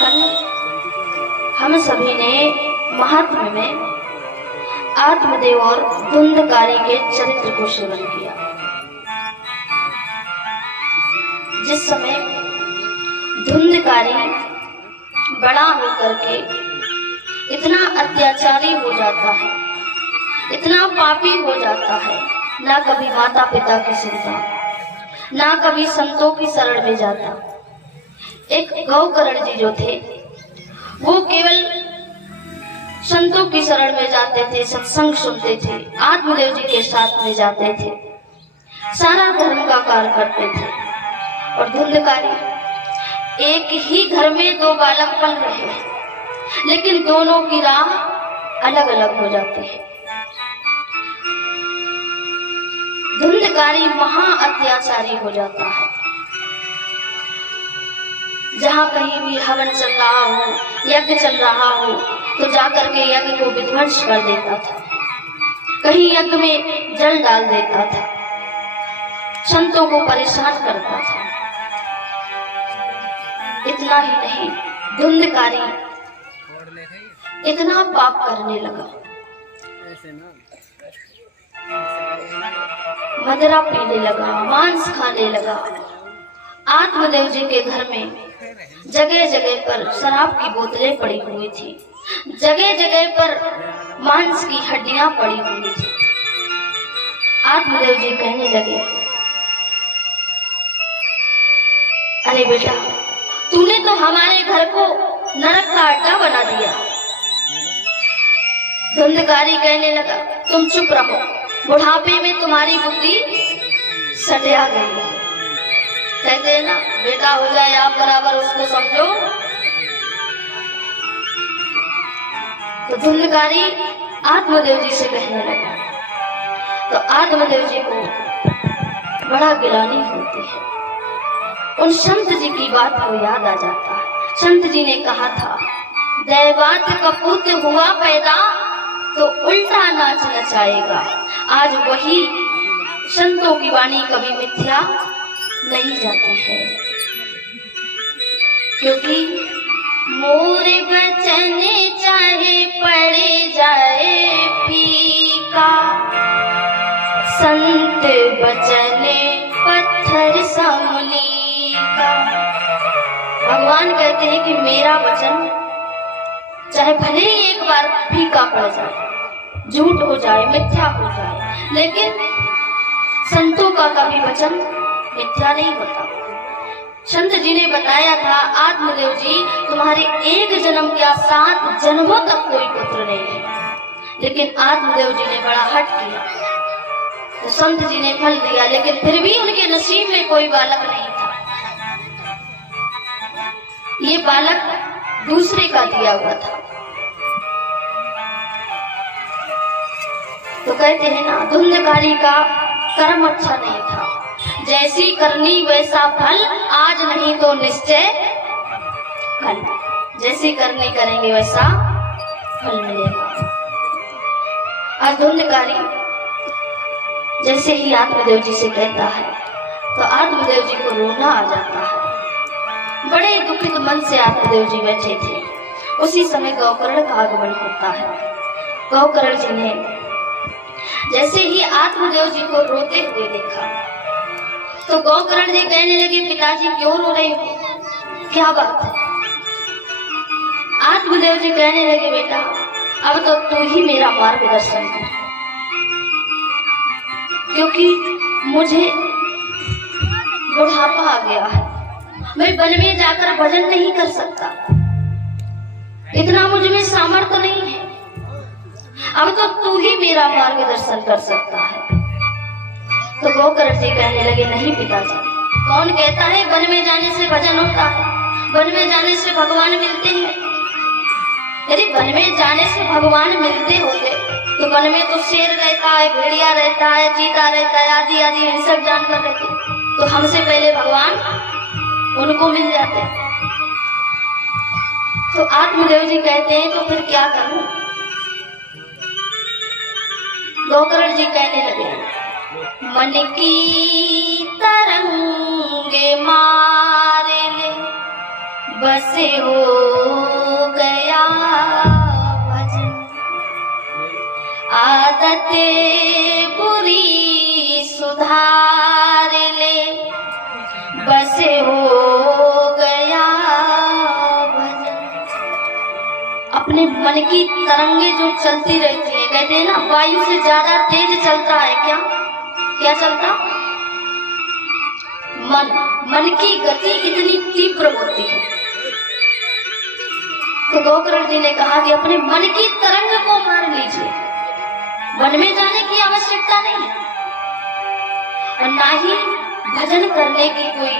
कल हम सभी ने महात्म्य में आत्मदेव और धुंधकारी के चरित्र को सेवन किया। जिस समय धुंधकारी बड़ा होकर के इतना अत्याचारी हो जाता है, इतना पापी हो जाता है, ना कभी माता पिता की सुनता, ना कभी संतों की शरण में जाता। एक गौकर्ण जी जो थे वो केवल संतों की शरण में जाते थे, सत्संग सुनते थे, आत्मदेव जी के साथ में जाते थे, सारा धर्म का कार्य करते थे। और धुंधकारी एक ही घर में दो बालक पल रहे हैं, लेकिन दोनों की राह अलग अलग हो जाती है। धुंधकारी महा अत्याचारी हो जाता है। जहां कहीं भी हवन चल रहा हो, यज्ञ चल रहा हो, तो जाकर के यज्ञ को विध्वंस कर देता था, कहीं यज्ञ में जल डाल देता था, संतों को परेशान करता था। इतना ही नहीं, धुंधकारी इतना पाप करने लगा, मदिरा पीने लगा, मांस खाने लगा। आत्मदेव जी के घर में जगह जगह पर शराब की बोतलें पड़ी हुई थी, जगह जगह पर मांस की हड्डियां पड़ी हुई थी। आत्मदेव जी कहने लगे, अरे बेटा, तूने तो हमारे घर को नरक का अड्डा बना दिया। धुंधकारी कहने लगा, तुम चुप रहो, बुढ़ापे में तुम्हारी बुद्धि सटिया गई है। कहते हैं ना, बेटा हो जाए आप बराबर उसको समझो। तो धुंधकारी आत्मदेव जी से कहने लगा, तो आत्मदेव जी को बड़ा गिलानी होती है। उन संत जी की बात को याद आ जाता है। संत जी ने कहा था, दैवात कपूत हुआ पैदा तो उल्टा नाच नचाएगा। आज वही संतों की वाणी कभी मिथ्या नहीं जाती है, क्योंकि मोरे बचन चाहे पड़े जाए फीका, संत बचन पत्थर सामली का। भगवान कहते हैं कि मेरा वचन चाहे भले ही एक बार फीका पड़ जाए, झूठ हो जाए, मिथ्या हो जाए, लेकिन संतों का कभी वचन मिथ्या नहीं होता। संत जी ने बताया था, आत्मदेव जी तुम्हारे एक जन्म क्या 7 जन्मों तक कोई पुत्र नहीं है, लेकिन आत्मदेव जी ने बड़ा हट किया, तो संत जी ने फल दिया, लेकिन फिर भी उनके नसीब में कोई बालक नहीं था। ये बालक दूसरे का दिया हुआ था। तो कहते हैं ना, धुंधकारी का कर्म अच्छा नहीं था, जैसी करनी वैसा फल, आज नहीं तो निश्चय कल। जैसी करनी करेंगे वैसा फल मिलेगा। और धुंधकारी जैसे ही आत्मदेव जी से कहता है, तो आत्मदेव जी को रोना आ जाता है। बड़े दुखित मन से आत्मदेव जी बैठे थे। उसी समय गौकर्ण का आगमन होता है। गौकर्ण जी ने जैसे ही आत्मदेव जी को रोते हुए देखा, तो गौकर्ण जी कहने लगे, पिताजी क्यों रो रहे हो, क्या बात है? आत्मदेव जी कहने लगे, बेटा अब तो तू ही मेरा मार्गदर्शन कर, क्योंकि मुझे बुढ़ापा आ गया है, मैं वन में जाकर भजन नहीं कर सकता, इतना मुझ में सामर्थ्य नहीं है। अब तो तू ही मेरा मार्गदर्शन कर सकता है। तो गौकर्ण जी कहने लगे, नहीं पिताजी, कौन कहता है वन में जाने से भजन होता है, वन में जाने से भगवान मिलते हैं? यदि वन में जाने से भगवान मिलते होते तो वन में तो शेर रहता है, भेड़िया रहता है, चीता रहता है, आदि आदि हिंसक जानवर रहते, तो हमसे पहले भगवान उनको मिल जाते। तो आत्मदेव जी कहते हैं, तो फिर क्या करूं? गौकर्ण जी कहने लगे, मन की तरंग मारे ले बस हो गया भजन, आदत बुरी सुधार ले, बस हो गया भजन। अपने मन की तरंगे जो चलती रहती है, कहते हैं ना वायु से ज्यादा तेज चलता है क्या? क्या चलता? मन की गति इतनी तीव्र होती है। तो गोकर्ण जी ने कहा कि अपने मन की तरंग को मार लीजिए, वन में जाने की आवश्यकता नहीं है, और ना ही भजन करने की कोई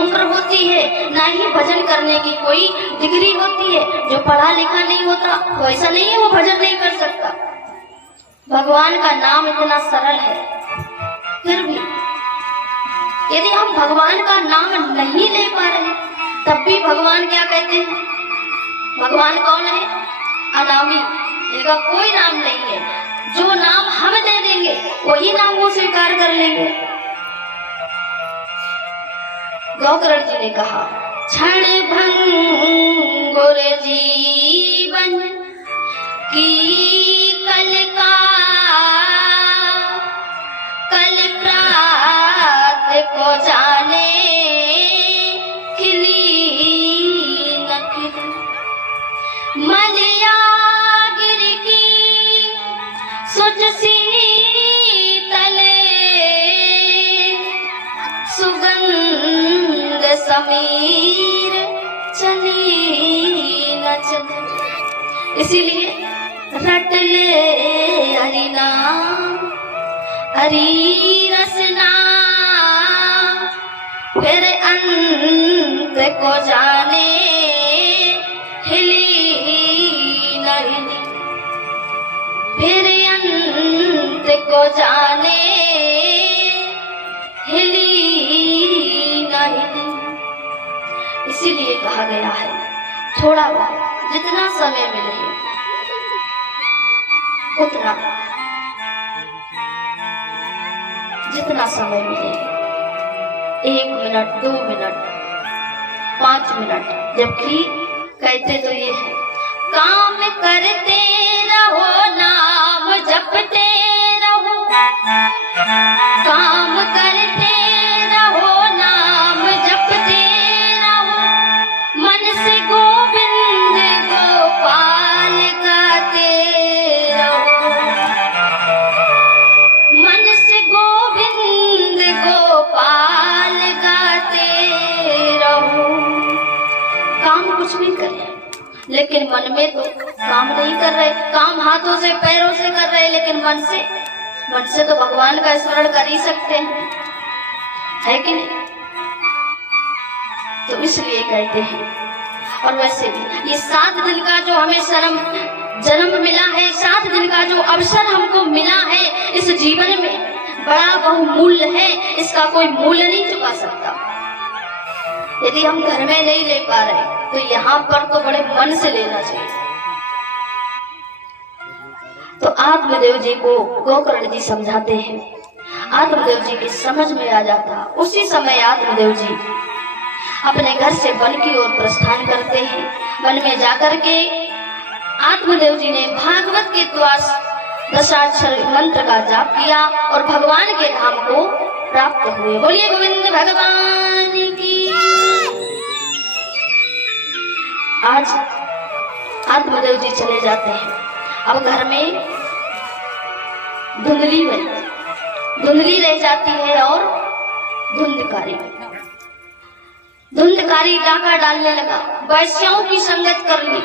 उम्र होती है, ना ही भजन करने की कोई डिग्री होती है। जो पढ़ा लिखा नहीं होता वो ऐसा नहीं है वो भजन नहीं कर सकता। भगवान का नाम इतना सरल है, फिर भी यदि हम भगवान का नाम नहीं ले पा रहे तब भी भगवान क्या कहते हैं? भगवान कौन है? अनामी, इनका कोई नाम नहीं है। जो नाम हम दे देंगे वही नाम वो स्वीकार कर लेंगे। गोकर्ण जी ने कहा क्षण भंगुर जीवन की कल का, कल प्रात को जाने खिली न खिली, मलिया गिर की सुच शीतले, सुगंध समीर चली न चली। इसीलिए रट ले हरि नाम, हरि रसना, फिर अंत को जाने हिली न हिली, फिर अंत को जाने हिली न हिली। इसीलिए कहा गया है थोड़ा बहुत जितना समय मिले उतना, जितना समय मिले, 1 मिनट 2 मिनट 5 मिनट, जबकि कहते तो ये है काम करते रहो नाम जपते रहो, काम करते रहो नाम जपते रहो, मन से गोविंद गोपाल गाते रहो, मन से गोविंद गोपाल गाते रहो। काम कुछ भी करें लेकिन मन में तो काम नहीं कर रहे, काम हाथों से पैरों से कर रहे लेकिन मन से तो भगवान का स्मरण कर ही सकते हैं, है कि नहीं? तो इसलिए कहते हैं। और वैसे भी ये 7 दिन का जो हमें जन्म मिला है, 7 दिन का जो अवसर हमको मिला है इस जीवन में, बड़ा बहुमूल्य है, इसका कोई मूल्य नहीं चुका सकता। यदि हम घर में नहीं ले पा रहे तो यहाँ पर तो बड़े मन से लेना चाहिए। तो आत्मदेव जी को गोकर्ण जी समझाते हैं, आत्मदेव जी की समझ में आ जाता। उसी समय आत्मदेव जी अपने घर से वन की ओर प्रस्थान करते हैं। वन में जाकर के आत्मदेव जी ने भागवत के द्वारा दशाक्षर मंत्र का जाप किया और भगवान के धाम को प्राप्त हुए। बोलिए गोविंद भगवान की। आज आत्मदेव जी चले जाते हैं। अब घर में धुंधली रह जाती है और धुंधकारी डाका डालने लगा, वैश्याओं की संगत करनी,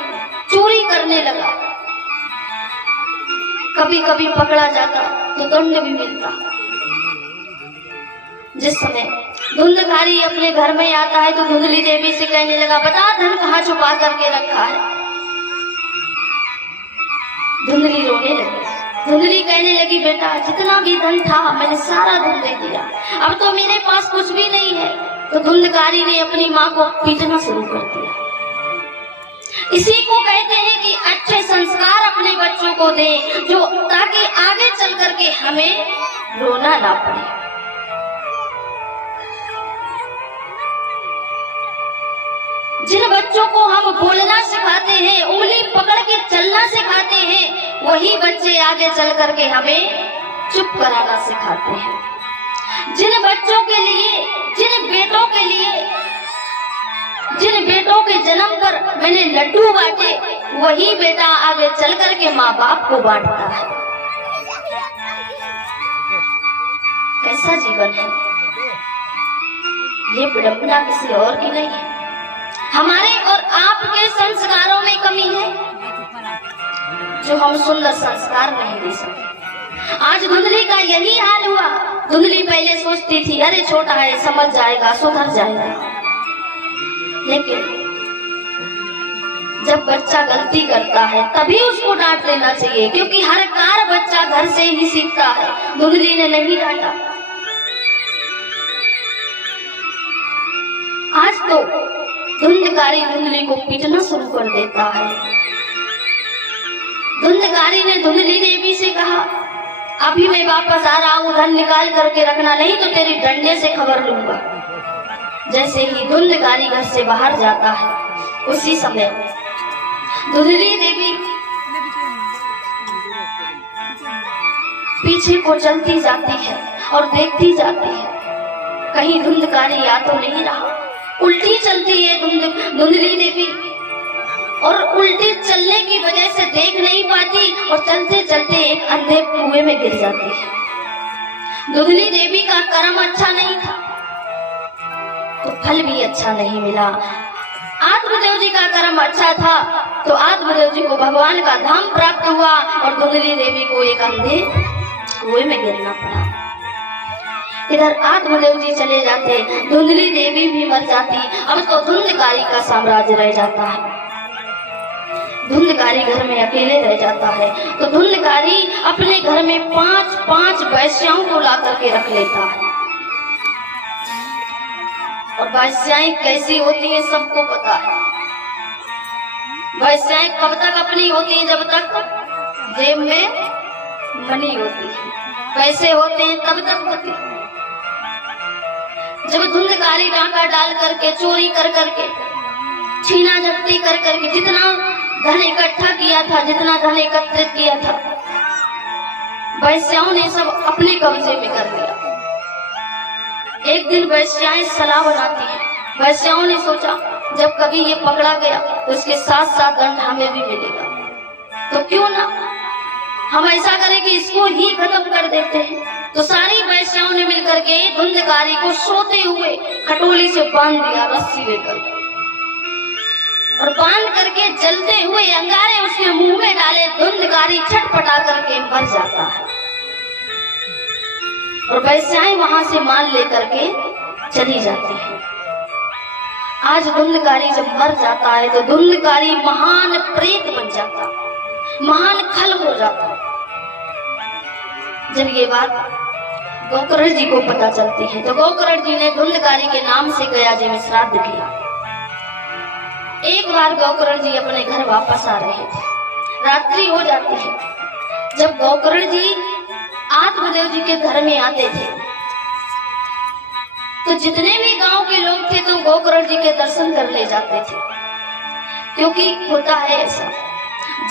चोरी करने लगा। कभी कभी पकड़ा जाता तो दंड भी मिलता। जिस समय धुंधकारी अपने घर में आता है तो धुंधली देवी से कहने लगा, बता धन कहाँ छुपा करके रखा है। धुंधली रोने लगी। धुंधली कहने लगी, बेटा जितना भी धन था मैंने सारा धन दे दिया, अब तो मेरे पास कुछ भी नहीं है। तो धुंधकारी ने अपनी माँ को पीटना शुरू कर दिया। इसी को कहते हैं कि अच्छे संस्कार अपने बच्चों को दें, जो ताकि आगे चल करके हमें रोना ना पड़े। जिन बच्चों को हम बोलना सिखाते हैं, उंगली पकड़ के चलना सिखाते हैं, वही बच्चे आगे चल करके हमें चुप कराना सिखाते हैं। जिन बच्चों के लिए, जिन बेटों के जन्म पर मैंने लड्डू बांटे, वही बेटा आगे चल करके माँ बाप को बांटता है। कैसा जीवन है ये? विडंबना किसी और की नहीं है, हमारे और आपके संस्कारों में कमी है, जो हम सुंदर संस्कार नहीं दे सकते। आज धुंधली का यही हाल हुआ। धुंधली पहले सोचती थी अरे छोटा है, समझ जाएगा, सुधर जाएगा, लेकिन जब बच्चा गलती करता है तभी उसको डांट देना चाहिए, क्योंकि हर कार बच्चा घर से ही सीखता है। धुंधली ने नहीं डांटा। आज तो धुंधकारी धुंधली को पीटना शुरू कर देता है। धुंधकारी ने धुंधली देवी से कहा अभी मैं वापस आ रहा हूँ, धन निकाल करके रखना, नहीं तो तेरी डंडे से खबर लूंगा। जैसे ही धुंधकारी घर से बाहर जाता है, उसी समय धुंधली देवी पीछे को चलती जाती है और देखती जाती है कहीं धुंधकारी या तो नहीं रहा। उल्टी चलती है धुंधली देवी, और उल्टी चलने की वजह से देख नहीं पाती और चलते चलते एक अंधे कुएं में गिर जाती है। धुंधली देवी का कर्म अच्छा नहीं था तो फल भी अच्छा नहीं मिला। आत्मदेव जी का कर्म अच्छा था तो आत्मदेव जी को भगवान का धाम प्राप्त हुआ और धुंधली देवी को एक अंधे कुएं में गिरना पड़ा। इधर आत्मदेव जी चले जाते, धुंधली देवी भी मर जाती। अब तो धुंधकारी का साम्राज्य रह जाता है। धुंधकारी घर में अकेले रह जाता है तो धुंधकारी अपने घर में 5-5 वैश्याओं को ला करके रख लेता है। और वैश्याएं कैसी होती हैं सबको पता है। वैश्याएं कब तक अपनी होती हैं? जब तक जेब में मनी होती है, पैसे होते हैं तब तक होती है। जब धुंधकारी डाका डाल करके, चोरी कर करके, छीना झपटी कर करके जितना धन इकट्ठा किया था, जितना धन एकत्रित किया था, वैश्याओं ने सब अपने कब्जे में कर लिया। एक दिन वैश्याएं सलाह बनाती है। वैश्याओं ने सोचा जब कभी ये पकड़ा गया तो इसके साथ साथ दंड हमें भी मिलेगा, तो क्यों ना हम ऐसा करें कि इसको ही खत्म कर देते हैं। तो सारी वैश्याओं ने मिलकर के धुंधकारी को सोते हुए खटोली से बांध दिया, रस्सी लेकर, और बांध करके जलते हुए अंगारे उसके मुंह में डाले। धुंधकारी छटपटा करके मर जाता है और वैश्याएं वहां से माल लेकर के चली जाती है। आज धुंधकारी जब मर जाता है तो धुंधकारी महान प्रेत बन जाता, महान खल हो जाता। जब ये बात गोकर्ण जी को पता चलती है तो गोकर्ण जी ने धुंधकारी के नाम से गया जी में श्राद्ध किया। एक बार गोकर्ण जी अपने घर वापस आ रहे थे, रात्रि हो जाती है। जब गोकर्ण जी आत्मदेव जी के घर में आते थे तो जितने भी गांव के लोग थे तो गोकर्ण जी के दर्शन करने जाते थे, क्योंकि होता है ऐसा,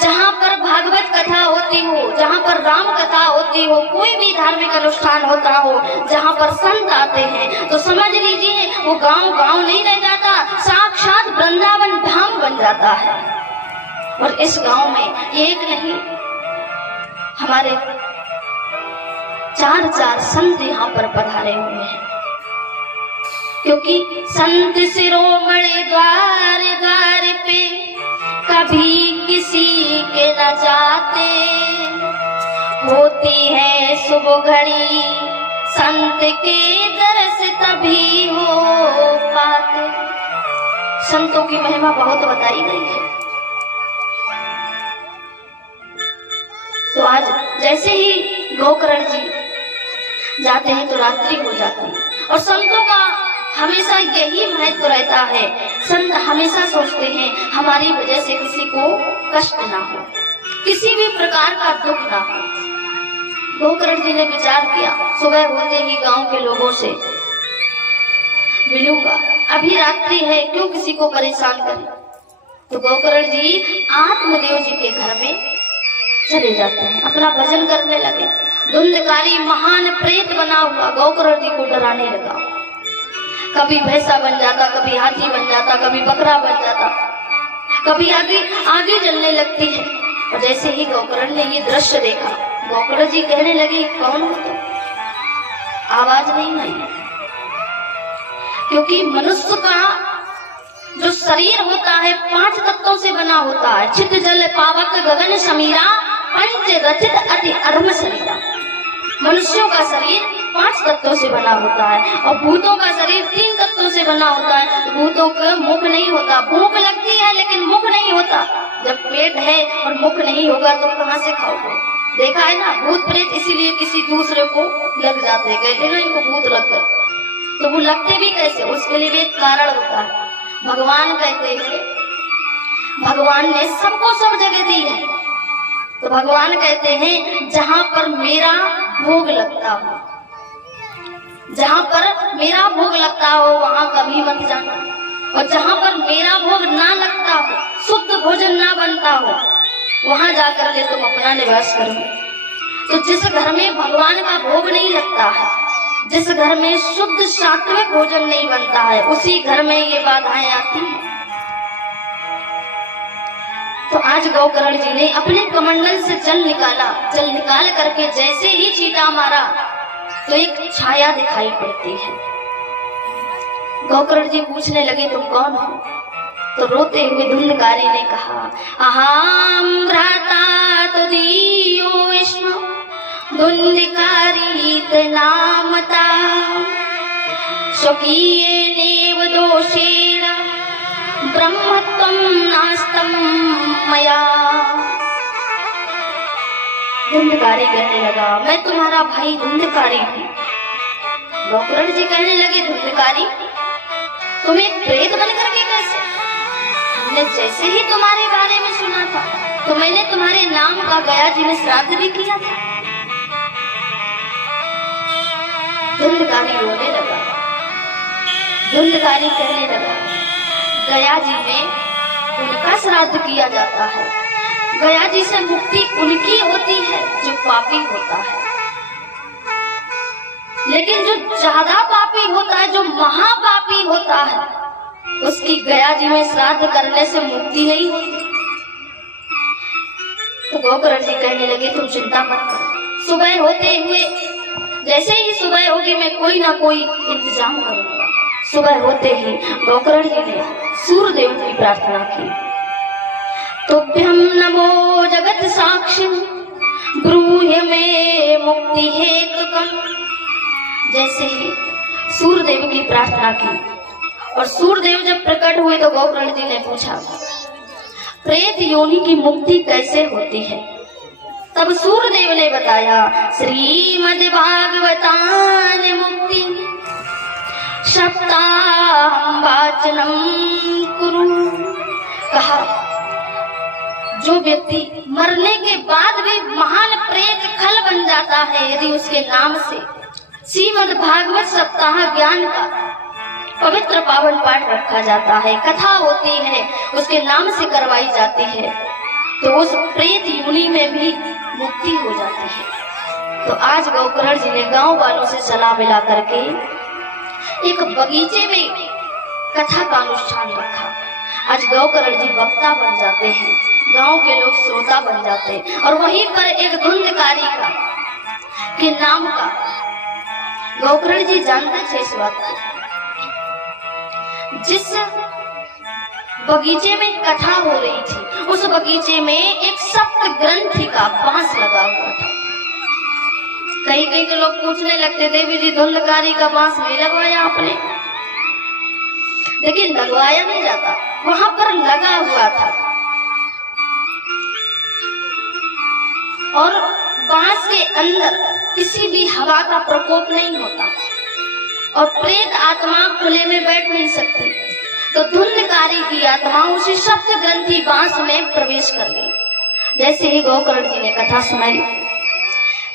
जहाँ पर भागवत कथा होती हो, जहाँ पर राम कथा होती हो, कोई भी धार्मिक अनुष्ठान होता हो, जहाँ पर संत आते हैं, तो समझ लीजिए वो गांव नहीं रह जाता, साक्षात वृंदावन धाम बन जाता है। और इस गांव में एक नहीं, हमारे 4 संत यहाँ पर पधारे हुए हैं, क्योंकि संत शिरोमणि द्वार द्वार पे कभी किसी के न जाते, होती है शुभ घड़ी संत के दर्श तभी हो पाते। संतों की महिमा बहुत बताई गई है। तो आज जैसे ही गोकर्ण जी जाते हैं तो रात्रि हो जाती है, और संतों का हमेशा यही महत्व रहता है। संत हमेशा सोचते हैं हमारी वजह से किसी को कष्ट ना हो, किसी भी प्रकार का दुख ना हो। गोकर्ण जी ने विचार किया, सुबह होते ही गांव के लोगों से मिलूंगा, अभी रात्रि है, क्यों किसी को परेशान करें। तो गोकर्ण जी आत्मदेव जी के घर में चले जाते हैं, अपना भजन करने लगे। धुंधकारी महान प्रेत बना हुआ गोकर्ण जी को डराने लगा। कभी भैंसा बन जाता, कभी हाथी बन जाता, कभी बकरा बन जाता, कभी आगे जलने लगती है। और जैसे ही गोकर्ण ने ये दृश्य देखा, गोकर्ण जी कहने लगे कौन हो तुम? आवाज नहीं आई, क्योंकि मनुष्य का जो शरीर होता है 5 तत्वों से बना होता है। चित जल पावक गगन समीरा, पंच रचित अति अधम शरीरा। मनुष्यों का शरीर 5 तत्वों से बना होता है और भूतों का शरीर 3 तत्वों से बना होता है। भूतों का मुख नहीं होता, भूख लगती है लेकिन मुख नहीं होता। जब पेट है और मुख नहीं होगा तो कहाँ से खाओगे? देखा है ना, भूत प्रेत इसीलिए किसी दूसरे को लग जाते हैं, कहते हैं ना इनको भूत लग गए। तो वो लगते भी कैसे, उसके लिए भी एक कारण होता है। भगवान कहते हैं, भगवान ने सबको सब जगह दी है। तो भगवान कहते हैं जहां पर मेरा भोग लगता हो, जहां पर मेरा भोग लगता हो वहां कभी मत जाना, और जहां पर मेरा भोग ना लगता हो, शुद्ध भोजन ना बनता हो, वहां जाकर के तुम अपना निवास करो। तो जिस घर में भगवान का भोग नहीं लगता है, जिस घर में शुद्ध सात्विक भोजन नहीं बनता है, उसी घर में ये बाधाएं आती हैं। तो आज गोकर्ण जी ने अपने कमंडल से जल निकाला, जल निकाल करके जैसे ही छींटा मारा तो एक छाया दिखाई पड़ती है। गोकर्ण जी पूछने लगे तुम कौन हो? तो रोते हुए धुंधकारी ने कहा अहम भ्राता तदीयो विष्णु धुंधकारी नामता स्वकीयेनेव दोषेण ब्रह्मत्वं नास्तं मया। धुंधकारी कहने लगा मैं तुम्हारा भाई धुंधकारी हूँ। गोकर्ण जी कहने लगे धुंधकारी तुम एक प्रेत बनकर के कैसे? हमने जैसे ही तुम्हारे बारे में सुना था तो मैंने तुम्हारे नाम का गया जी में श्राद्ध भी किया था। धुंधकारी रोने लगा। धुंधकारी कहने लगा गया जी में उनका श्राद्ध किया जाता है। गया जी से मुक्ति उनकी होती है जो पापी होता है, लेकिन जो ज्यादा पापी होता है, जो महापापी होता है, उसकी गया जी में श्राद्ध करने से मुक्ति नहीं होती। तो गोकर्ण जी कहने लगे तुम चिंता मत करो, सुबह होते हुए जैसे ही सुबह होगी मैं कोई ना कोई इंतजाम करूंगा। सुबह होते ही गोकर्ण जी ने सूर्यदेव की प्रार्थना की। तुभ्यं नमो जगत साक्षी ब्रूहि मे मुक्ति हेतुकम्। जैसे ही सूर्यदेव की प्रार्थना की और सूर्यदेव जब प्रकट हुए तो गोकर्ण जी ने पूछा प्रेत योनि की मुक्ति कैसे होती है? तब सूर्यदेव ने बताया श्रीमद् भागवतान मुक्ति सप्ताहं वाचनम कुरु। कहा जो व्यक्ति मरने के बाद भी महान प्रेत खल बन जाता है, यदि उसके नाम से श्रीमद् भागवत सप्ताह ज्ञान का पवित्र पावन पाठ रखा जाता है, कथा होती है, उसके नाम से करवाई जाती है, तो उस प्रेत योनि में भी मुक्ति हो जाती है। तो आज गोकर्ण जी ने गांव वालों से सलाह मिला करके एक बगीचे में कथा का अनुष्ठान रखा। आज गोकर्ण जी वक्ता बन जाते हैं, गांव के लोग श्रोता बन जाते हैं, और वहीं पर एक धुंधकारी का के नाम का गोकर्ण जी जानते थे इस बात को। जिस बगीचे में कथा हो रही थी उस बगीचे में एक सप्त ग्रंथि का बांस लगा हुआ था। कहीं कहीं तो लोग पूछने लगते देवी जी धुंधकारी का बांस नहीं लगवाया आपने? लेकिन लगवाया नहीं जाता, वहां पर लगा हुआ था। और बांस के अंदर किसी भी हवा का प्रकोप नहीं होता और प्रेत आत्मा खुले में बैठ नहीं सकती। तो धुंधकारी की आत्मा उसी सप्त ग्रंथि बांस में प्रवेश कर गई। जैसे ही गोकर्ण जी ने कथा सुनाई,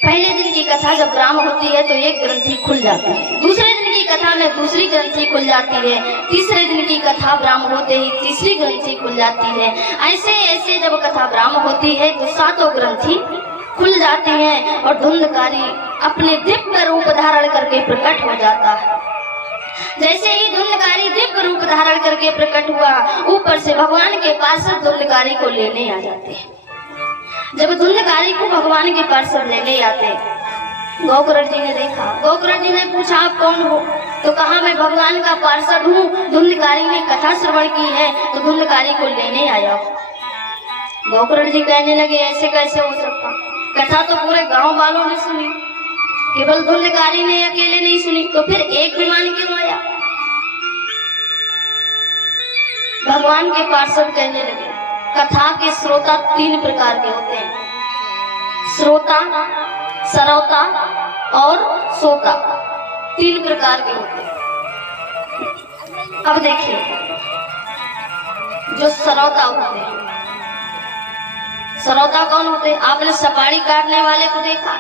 पहले दिन की कथा जब राम होती है तो एक ग्रंथि खुल जाती है, दूसरे दिन दिन की कथा में दूसरी ग्रंथि खुल जाती है, तीसरे दिन की कथा ब्राह्म होते ही तीसरी ग्रंथि खुल जाती है। ऐसे ऐसे जब कथा ब्राह्म होती है तो सातों ग्रंथि खुल जाती हैं और धुंधकारी अपने दिव्य रूप धारण करके प्रकट हो जाता है। जैसे ही धुंधकारी दिव्य रूप धारण करके प्रकट हुआ, ऊपर से भगवान के पार्षद धुंधकारी को लेने आ जाते हैं। जब धुंधकारी को भगवान के पार्षद लेने आते, गोकुरट जी ने देखा। गोकुरट जी ने पूछा, आप कौन हो? तो कहा, मैं भगवान का पार्षद हूँ, धुंधकारी ने कथा श्रवण की है तो धुंधकारी को लेने आया हूँ। गोकुरट जी कहने लगे, ऐसे कैसे हो सकता? कथा तो पूरे गांव वालों ने सुनी, केवल धुंधकारी ने अकेले नहीं सुनी, तो फिर एक विमान क्यों आया? भगवान के पार्षद कहने लगे, कथा के श्रोता तीन प्रकार के होते हैं, श्रोता, सरौता और सोता, तीन प्रकार के होते हैं। अब देखिए, जो सरौता होते हैं, सरौता कौन होते हैं? आपने सपाड़ी काटने वाले को देखा,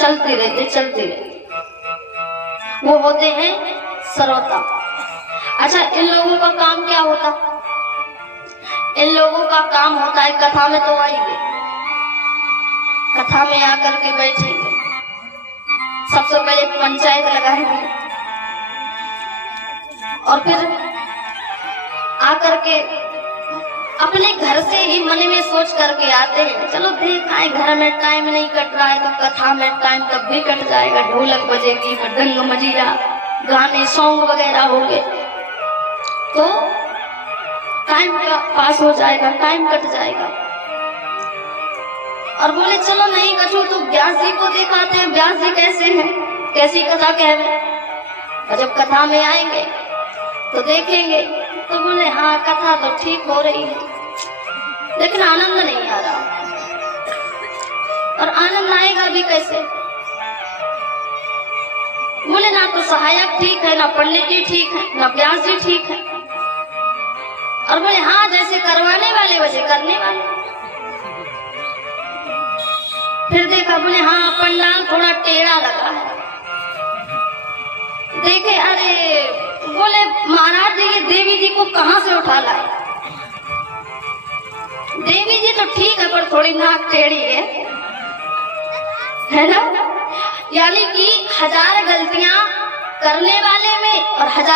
चलते रहते, वो होते हैं सरौता। अच्छा, इन लोगों का काम क्या होता? इन लोगों का काम होता है, कथा में तो आएंगे, कथा में आकर के बैठेंगे, सबसे पहले पंचायत लगाएंगे और फिर आकर के अपने घर से ही मन में सोच करके आते हैं, चलो देख आए, घर में टाइम नहीं कट रहा है तो कथा में टाइम तब भी कट जाएगा। ढोलक बजेगी, मृदंग मजीरा, गाने सॉन्ग वगैरह होंगे तो टाइम पास हो जाएगा, टाइम कट जाएगा। और बोले चलो नहीं कछू तो व्यास जी को दिखाते हैं, व्यास जी कैसे हैं, कैसी कथा कह रहे हैं। और जब कथा में आएंगे तो देखेंगे तो बोले हाँ, कथा तो ठीक हो रही है लेकिन आनंद नहीं आ रहा। और आनंद आएगा भी कैसे? बोले ना तो सहायक ठीक है, ना पंडित जी ठीक है, ना व्यास जी ठीक है। और बोले हाँ, जैसे करवाने वाले वैसे करने वाले। फिर देखा, बोले हाँ, पंडाल थोड़ा टेढ़ा लगा है। देखे, अरे बोले महाराज जी, ये देवी जी को कहाँ से उठा लाए? देवी जी तो ठीक है पर थोड़ी नाक टेढ़ी है ना? यानी कि 1000 गलतियां करने वाले में और 1000